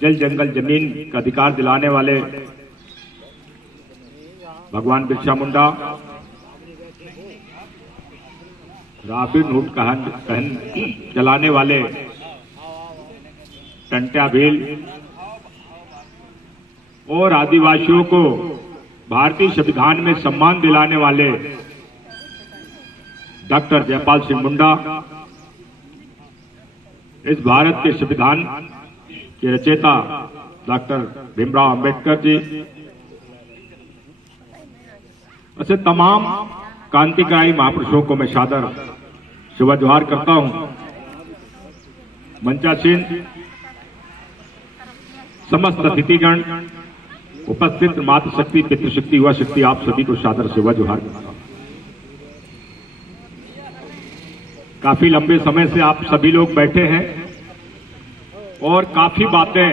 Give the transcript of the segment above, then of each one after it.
जल जंगल जमीन का अधिकार दिलाने वाले भगवान बिरसा मुंडा, रॉबिन हुड कहन चलाने वाले टंट्या भील और आदिवासियों को भारतीय संविधान में सम्मान दिलाने वाले डॉक्टर जयपाल सिंह मुंडा, इस भारत के संविधान के रचयिता डॉक्टर भीमराव अंबेडकर जी, ऐसे तमाम क्रांतिकारी महापुरुषों को मैं सादर शुभ जोहार करता हूं। मंचासीन समस्त अतिथिगण, उपस्थित मातृशक्ति, पितृशक्ति, युवा शक्ति, आप सभी को सादर शुभ जोहार करता हूं। काफी लंबे समय से आप सभी लोग बैठे हैं और काफी बातें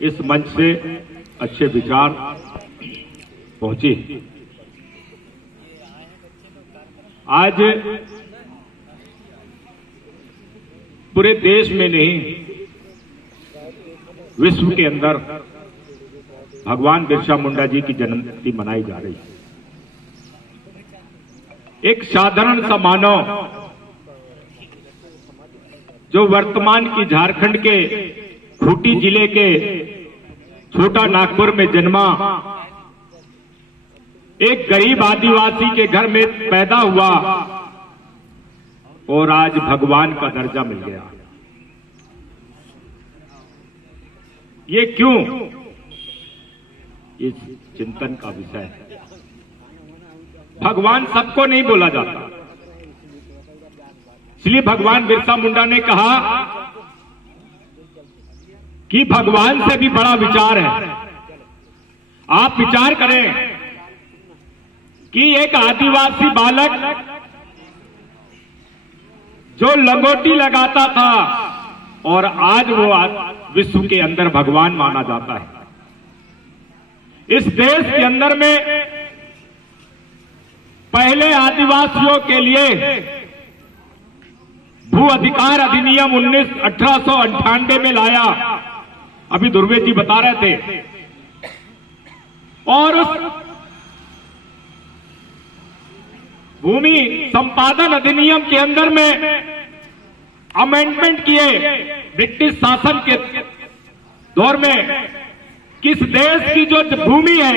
इस मंच से, अच्छे विचार पहुंची। आज पूरे देश में नहीं, विश्व के अंदर भगवान बिरसा मुंडा जी की जन्मतिथि मनाई जा रही है। एक साधारण सा मानव जो वर्तमान की झारखंड के खूंटी जिले के छोटा नागपुर में जन्मा, एक गरीब आदिवासी के घर में पैदा हुआ और आज भगवान का दर्जा मिल गया। ये क्यों? ये चिंतन का विषय है। भगवान सबको नहीं बोला जाता, इसलिए भगवान बिरसा मुंडा ने कहा कि भगवान से भी बड़ा विचार है। आप विचार करें कि एक आदिवासी बालक जो लंगोटी लगाता था और आज वो विश्व के अंदर भगवान माना जाता है। इस देश के अंदर में पहले आदिवासियों के लिए भू अधिकार अधिनियम 1898 में लाया, अभी दुर्वे जी बता रहे थे, और उस भूमि संपादन अधिनियम के अंदर में अमेंडमेंट किए ब्रिटिश शासन के दौर में। किस देश की जो भूमि है,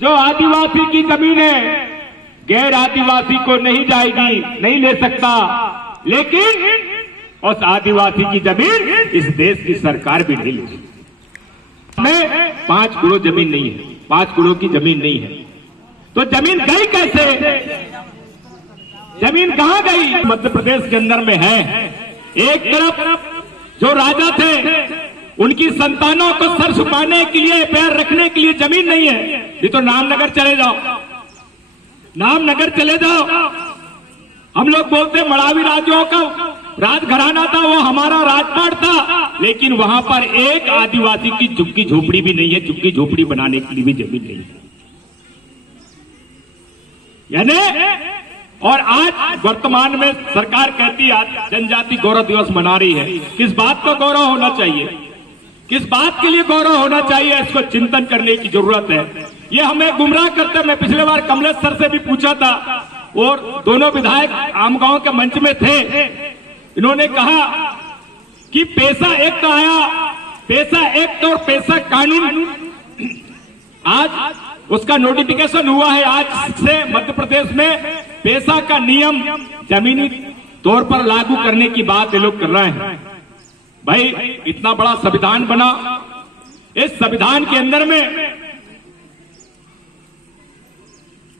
जो आदिवासी की जमीन है, गैर आदिवासी को नहीं जाएगी, नहीं ले सकता, लेकिन उस आदिवासी की जमीन इस देश की सरकार भी नहीं ले सकती। में 5 करोड़ जमीन नहीं है, 5 करोड़ की जमीन नहीं है, तो जमीन गई कैसे? जमीन कहां गई? मध्य प्रदेश के अंदर में है। एक तरफ जो राजा थे, उनकी संतानों को सर छुपाने के लिए, पैर रखने के लिए जमीन नहीं है। ये तो नामनगर चले जाओ, नामनगर चले जाओ, हम लोग बोलते मड़ावी राजाओं का राजघराना था, वो हमारा राजपाट था, लेकिन वहां पर एक आदिवासी की झुग्गी झोपड़ी भी नहीं है, झुग्गी झोपड़ी बनाने के लिए भी जमीन नहीं है। यानी और आज वर्तमान में सरकार कहती है जनजाति गौरव दिवस मना रही है। किस बात का गौरव होना चाहिए, किस बात के लिए गौरव होना चाहिए, इसको चिंतन करने की जरूरत है। ये हमें गुमराह करते। मैं पिछले बार कमलेश सर से भी पूछा था और दोनों विधायक आमगांव के मंच में थे, इन्होंने कहा कि पैसा एक्ट आया, पैसा एक्ट और पैसा कानून, आज उसका नोटिफिकेशन हुआ है। आज से मध्य प्रदेश में पैसा का नियम जमीनी तौर पर लागू करने की बात ये लोग कर रहे हैं। भाई इतना बड़ा संविधान बना, इस संविधान के अंदर में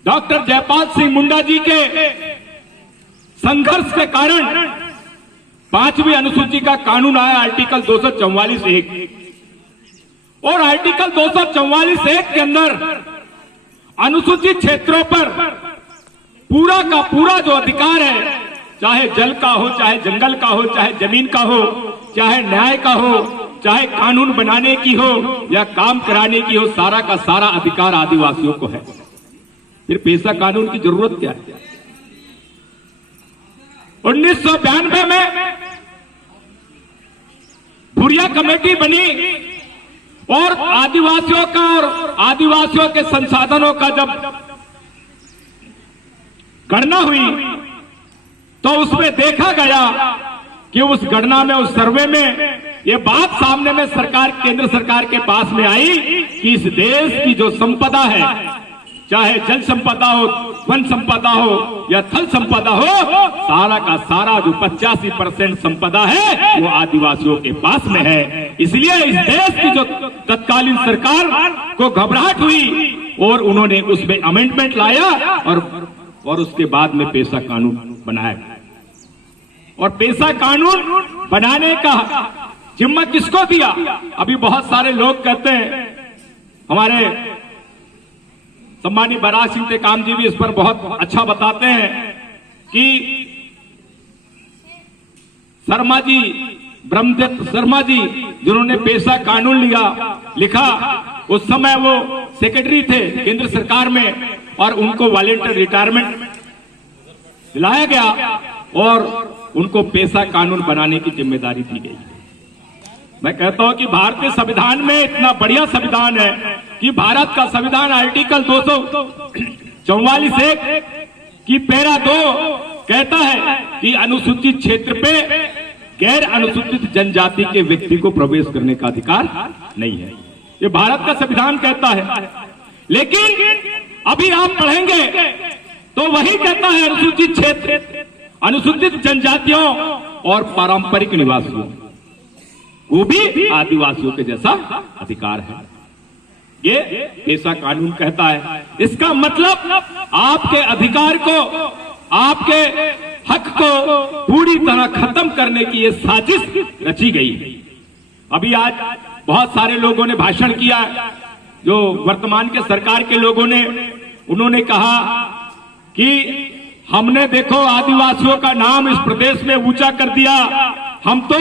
डॉक्टर जयपाल सिंह मुंडा जी के संघर्ष के कारण 5वीं अनुसूची का कानून आया, आर्टिकल 244(1), और आर्टिकल 244(1) के अंदर अनुसूचित क्षेत्रों पर पूरा का पूरा जो अधिकार है, चाहे जल का हो, चाहे जंगल का हो, चाहे जमीन का हो, चाहे न्याय का हो, चाहे कानून बनाने की हो या काम कराने की हो, सारा का सारा अधिकार आदिवासियों को है। फिर पैसा कानून की जरूरत क्या है? 1992 में भुरिया कमेटी बनी और आदिवासियों का और आदिवासियों के संसाधनों का जब गणना हुई तो उसमें देखा गया कि उस गणना में, उस सर्वे में ये बात सामने में सरकार, केंद्र सरकार के पास में आई कि इस देश की जो संपदा है, चाहे जल संपदा हो, वन संपदा हो या थल संपदा हो, सारा का सारा जो 85% संपदा है वो आदिवासियों के पास में है। इसलिए इस देश की जो तत्कालीन सरकार को घबराहट हुई और उन्होंने उसमें अमेंडमेंट लाया और उसके बाद में पेशा कानून बनाया। और पेशा कानून बनाने का जिम्मा किसको दिया? अभी बहुत सारे लोग कहते हैं, हमारे सम्मानीय बराज सिंह टेकाम जी भी इस पर बहुत अच्छा बताते हैं कि शर्मा जी, ब्रह्मदत्त शर्मा जी, जिन्होंने पेशा कानून लिखा, उस समय वो सेक्रेटरी थे केंद्र सरकार में और उनको वॉलंटियर रिटायरमेंट दिलाया गया और उनको पेशा कानून बनाने की जिम्मेदारी दी गई। मैं कहता हूं कि भारतीय संविधान में इतना बढ़िया संविधान है कि भारत का संविधान आर्टिकल 244(1) की पैरा 2 कहता है कि अनुसूचित क्षेत्र पे गैर अनुसूचित जनजाति के व्यक्ति को प्रवेश करने का अधिकार नहीं है। ये भारत का संविधान कहता है। लेकिन अभी आप पढ़ेंगे तो वही कहता है अनुसूचित क्षेत्र, अनुसूचित जनजातियों और पारंपरिक निवासियों वो भी आदिवासियों के जैसा अधिकार है। ये पेशा कानून कहता है। इसका मतलब आपके अधिकार को, आपके हक को पूरी तरह खत्म करने की ये साजिश रची गई। अभी आज बहुत सारे लोगों ने भाषण किया, जो वर्तमान के सरकार के लोगों ने, उन्होंने कहा कि हमने देखो आदिवासियों का नाम इस प्रदेश में ऊंचा कर दिया। हम तो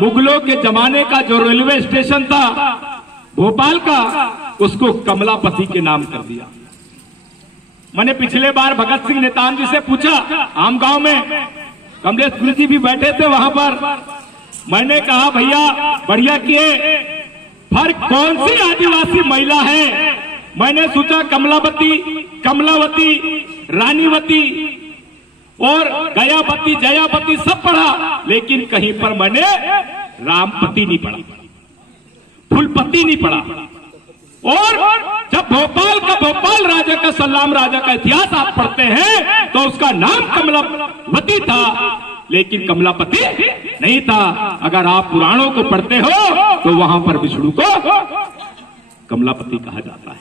मुगलों के जमाने का जो रेलवे स्टेशन था भोपाल का, उसको कमलापति के नाम कर दिया। मैंने पिछले बार भगत सिंह नेतान जी से पूछा, आम गांव में कमलेश जी भी बैठे थे वहां पर, मैंने कहा भैया बढ़िया किए, फर्क कौन सी आदिवासी महिला है? मैंने सोचा कमलावती, कमलावती, रानीवती और गयापति, जयापति सब पढ़ा, लेकिन कहीं पर मैंने रामपति नहीं पढ़ा, फूलपति नहीं पढ़ा। और जब भोपाल राजा का, सल्लाम राजा का इतिहास आप पढ़ते हैं तो उसका नाम कमलावती था, लेकिन कमलापति नहीं था। अगर आप पुराणों को पढ़ते हो तो वहां पर विष्णु को कमलापति कहा जाता है।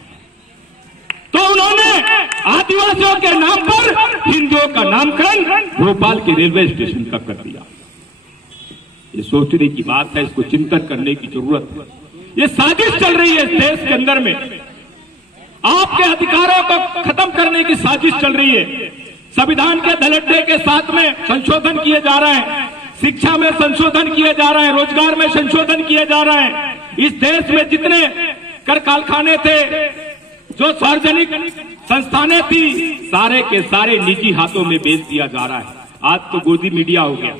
तो उन्होंने आदिवासियों के नाम पर हिंदुओं का नामकरण भोपाल के रेलवे स्टेशन का कर दिया। ये सोचने की बात है, इसको चिंतन करने की जरूरत है। ये साजिश चल रही है इस देश के अंदर में, आपके अधिकारों को खत्म करने की साजिश चल रही है। संविधान के धड़ल्ले के साथ में संशोधन किए जा रहे हैं, शिक्षा में संशोधन किए जा रहे हैं, रोजगार में संशोधन किए जा रहे हैं। इस देश में जितने कर कारखाने थे, जो सार्वजनिक संस्थानें थी, सारे के सारे निजी हाथों में बेच दिया जा रहा है। आज तो गोदी मीडिया हो गया।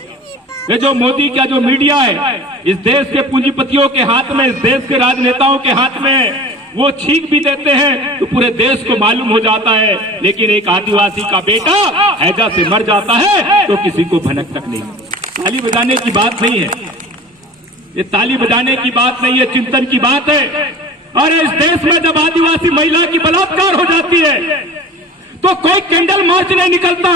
ये जो मोदी का जो मीडिया है, इस देश के पूंजीपतियों के हाथ में, इस देश के राजनेताओं के हाथ में, वो छींक भी देते हैं तो पूरे देश को मालूम हो जाता है। लेकिन एक आदिवासी का बेटा हैजा से मर जाता है तो किसी को भनक तक नहीं। ताली बजाने की बात नहीं है, ये ताली बजाने की बात नहीं है, चिंतन की बात है। और इस देश में जब आदिवासी महिला की बलात्कार हो जाती है तो कोई कैंडल मार्च नहीं निकलता।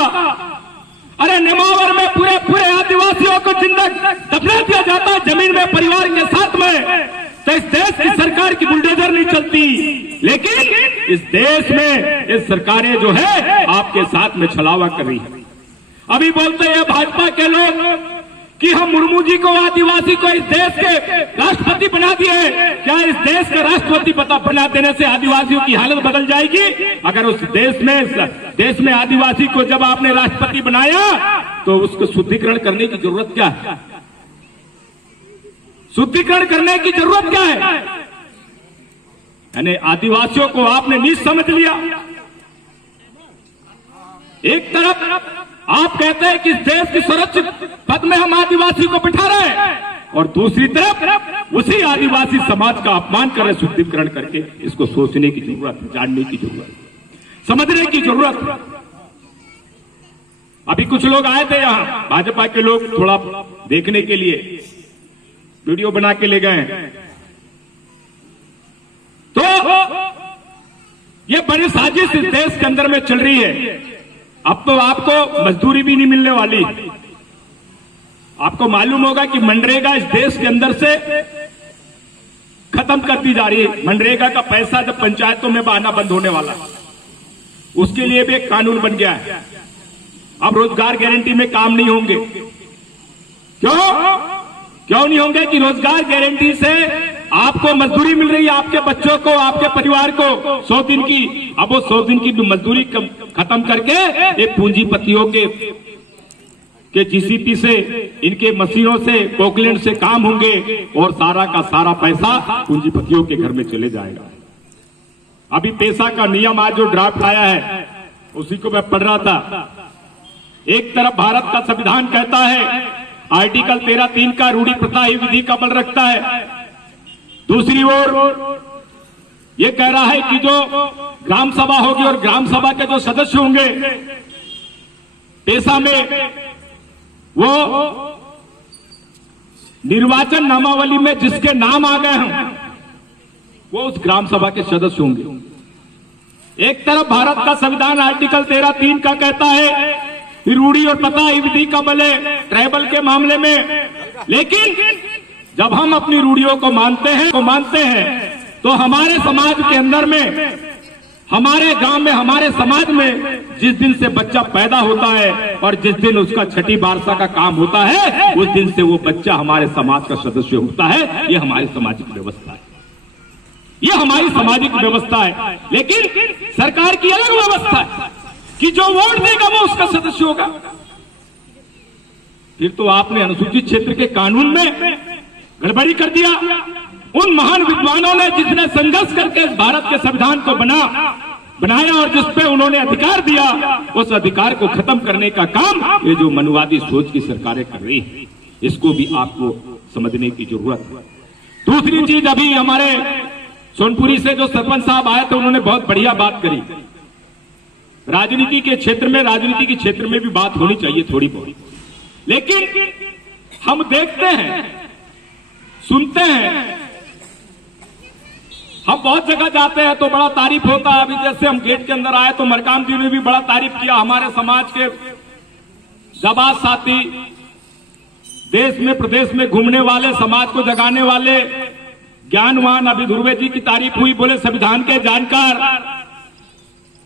अरे नेमावर में पूरे आदिवासियों को जिंदा दफना दिया जाता है जमीन में परिवार के साथ में, तो इस देश की सरकार की बुलडोजर नहीं चलती। लेकिन इस देश में ये सरकारें जो है आपके साथ में छलावा कर रही है। अभी बोलते हैं भाजपा के लोग कि हम मुर्मू जी को, आदिवासी को इस देश के राष्ट्रपति बना दिए। क्या इस देश के राष्ट्रपति बना देने से आदिवासियों की हालत बदल जाएगी? अगर उस देश में आदिवासी को जब आपने राष्ट्रपति बनाया तो उसको शुद्धिकरण करने की जरूरत क्या है? शुद्धिकरण करने की जरूरत क्या है? यानी आदिवासियों को आपने नीच समझ लिया। एक तरफ आप कहते हैं कि इस देश की सुरक्षित पद में हम आदिवासी को बिठा रहे हैं और दूसरी तरफ उसी आदिवासी समाज का अपमान कर रहे, शुद्धिकरण करके। इसको सोचने की जरूरत है, जानने की जरूरत है, समझने की जरूरत है। अभी कुछ लोग आए थे यहां, भाजपा के लोग, थोड़ा देखने के लिए वीडियो बना के ले गए। तो ये बड़ी साजिश इस देश के अंदर में चल रही है। अब तो आपको मजदूरी भी नहीं मिलने वाली। आपको मालूम होगा कि मनरेगा इस देश के अंदर से खत्म कर दी जा रही है। मनरेगा का पैसा जब पंचायतों में आना बंद होने वाला है, उसके लिए भी एक कानून बन गया है। अब रोजगार गारंटी में काम नहीं होंगे। क्यों नहीं होंगे? कि रोजगार गारंटी से आपको मजदूरी मिल रही है, आपके बच्चों को, आपके परिवार को 100 दिन की। अब वो 100 दिन की मजदूरी खत्म करके ये पूंजीपतियों के जीसीपी से, इनके मशीनों से, पोकलैंड से काम होंगे और सारा का सारा पैसा पूंजीपतियों के घर में चले जाएगा। अभी पैसा का नियम आज जो ड्राफ्ट आया है उसी को मैं पढ़ रहा था। एक तरफ भारत का संविधान कहता है, आर्टिकल 13(3) का रूढ़ी प्रथा ही विधि का बल रखता है। दूसरी ओर ये कह रहा है कि जो ग्राम सभा होगी और ग्राम सभा के जो सदस्य होंगे पैसा में, वो निर्वाचन नामावली में जिसके नाम आ गए हैं वो उस ग्राम सभा के सदस्य होंगे। एक तरफ भारत का संविधान आर्टिकल 13(3) का कहता है रूढ़ी और प्रथा ही विधि का बल है ट्राइबल के मामले में, लेकिन जब हम अपनी रूढ़ियों को मानते हैं तो हमारे समाज के अंदर में, हमारे गांव में, हमारे समाज में जिस दिन से बच्चा पैदा होता है और जिस दिन उसका छठी बारसा का काम होता है, उस दिन से वो बच्चा हमारे समाज का सदस्य होता है। ये हमारी सामाजिक व्यवस्था है, ये हमारी सामाजिक व्यवस्था है। लेकिन सरकार की अलग व्यवस्था है कि जो वोट देगा वो उसका सदस्य होगा। फिर तो आपने अनुसूचित क्षेत्र के कानून में गड़बड़ी कर दिया। उन महान विद्वानों ने जिसने संघर्ष करके इस भारत के संविधान को बनाया और जिस पे उन्होंने अधिकार दिया, उस अधिकार को खत्म करने का काम ये जो मनुवादी सोच की सरकारें कर रही है, इसको भी आपको समझने की जरूरत है। दूसरी चीज, अभी हमारे सोनपुरी से जो सरपंच साहब आए थे उन्होंने बहुत बढ़िया बात करी। राजनीति के क्षेत्र में भी बात होनी चाहिए थोड़ी बहुत, लेकिन हम देखते हैं, सुनते हैं, हम बहुत जगह जाते हैं तो बड़ा तारीफ होता है। अभी जैसे हम गेट के अंदर आए तो मरकाम जी ने भी बड़ा तारीफ किया। हमारे समाज के जाबाज साथी, देश में प्रदेश में घूमने वाले, समाज को जगाने वाले, ज्ञानवान, अभी ध्रुवे जी की तारीफ हुई, बोले संविधान के जानकार।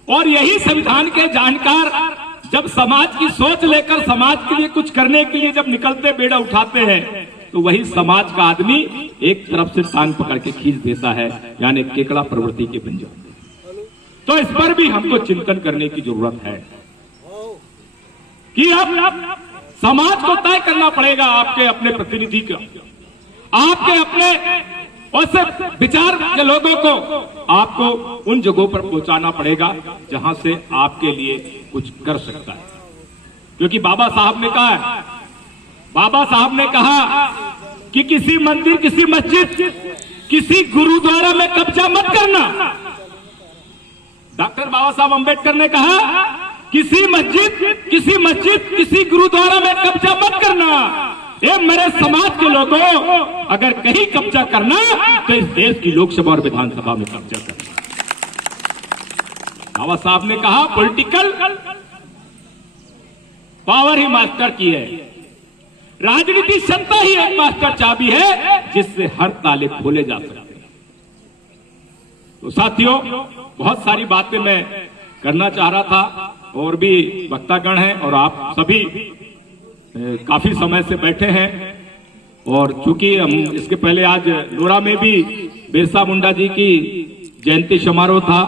और यही संविधान के जानकार जब समाज की सोच लेकर समाज के लिए कुछ करने के लिए जब निकलते, बेड़ा उठाते हैं, तो वही समाज का आदमी एक तरफ से टांग पकड़ के खींच देता है, यानी केकड़ा प्रवृत्ति के बन जाते हैं। तो इस पर भी हमको चिंतन करने की जरूरत है कि अब समाज को तय करना पड़ेगा, आपके अपने प्रतिनिधि का, आपके अपने उस विचार के लोगों को आपको उन जगहों पर पहुंचाना पड़ेगा जहां से आपके लिए कुछ कर सकता है। क्योंकि बाबा साहब ने कहा कि किसी मंदिर, किसी मस्जिद, किसी गुरुद्वारा में कब्जा मत करना। डॉक्टर बाबा साहब अंबेडकर ने कहा किसी मस्जिद, किसी गुरुद्वारा में कब्जा मत करना। ये मेरे समाज के लोगों, अगर कहीं कब्जा करना तो इस देश की लोकसभा और विधानसभा में कब्जा करना। बाबा साहब ने कहा पॉलिटिकल पावर ही मास्टर की है, राजनीति सत्ता ही एक मास्टर चाबी है जिससे हर ताले खोले जा सकते हैं। तो साथियों, बहुत सारी बातें मैं करना चाह रहा था, और भी वक्तागण हैं और आप सभी काफी समय से बैठे हैं। और चूंकि हम इसके पहले आज लोरा में भी बिरसा मुंडा जी की जयंती समारोह था,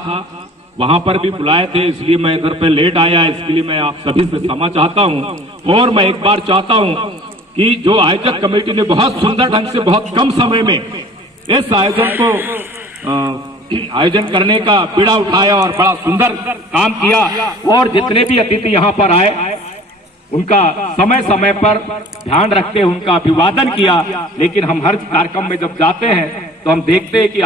वहां पर भी बुलाए थे, इसलिए मैं इधर पे लेट आया। इसके लिए मैं आप सभी से क्षमा चाहता हूं। और मैं एक बार चाहता हूं कि जो आयोजक कमेटी ने बहुत सुंदर ढंग से बहुत कम समय में इस आयोजन करने का बीड़ा उठाया और बड़ा सुंदर काम किया, और जितने भी अतिथि यहाँ पर आए उनका समय समय पर ध्यान रखते उनका अभिवादन किया। लेकिन हम हर कार्यक्रम में जब जाते हैं तो हम देखते हैं कि